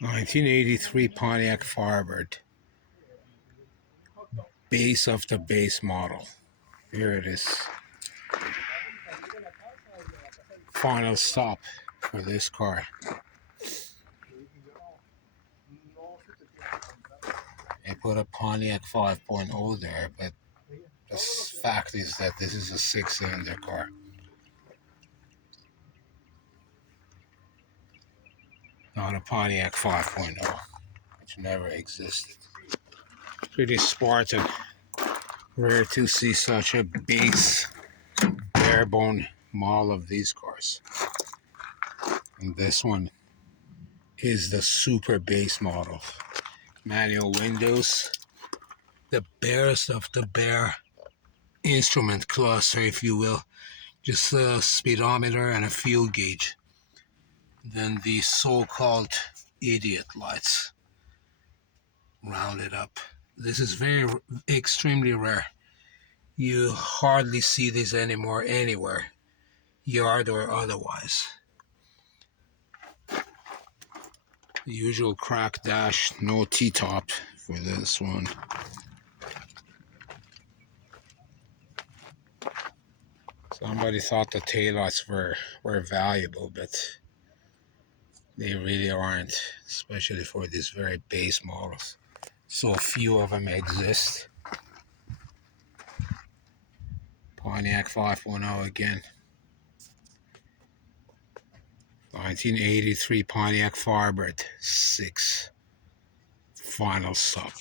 1983 Pontiac Firebird. Base of the base model. Here it is. Final stop for this car. I put a Pontiac 5.0 there, but the fact is that this is a 6-cylinder car. Not a Pontiac 5.0, which never existed. Pretty Spartan. Rare to see such a base, bare-bone model of these cars. And this one is the super base model. Manual windows, the barest of the bare instrument cluster, if you will. Just a speedometer and a fuel gauge. Then the so-called idiot lights rounded up. This is extremely rare. You hardly see this anymore anywhere, yard or otherwise. The usual crack dash, no T-top for this one. Somebody thought the taillights were valuable, but they really aren't, especially for these very base models. So few of them exist. Pontiac 510 again. 1983 Pontiac Firebird 6. Final stop.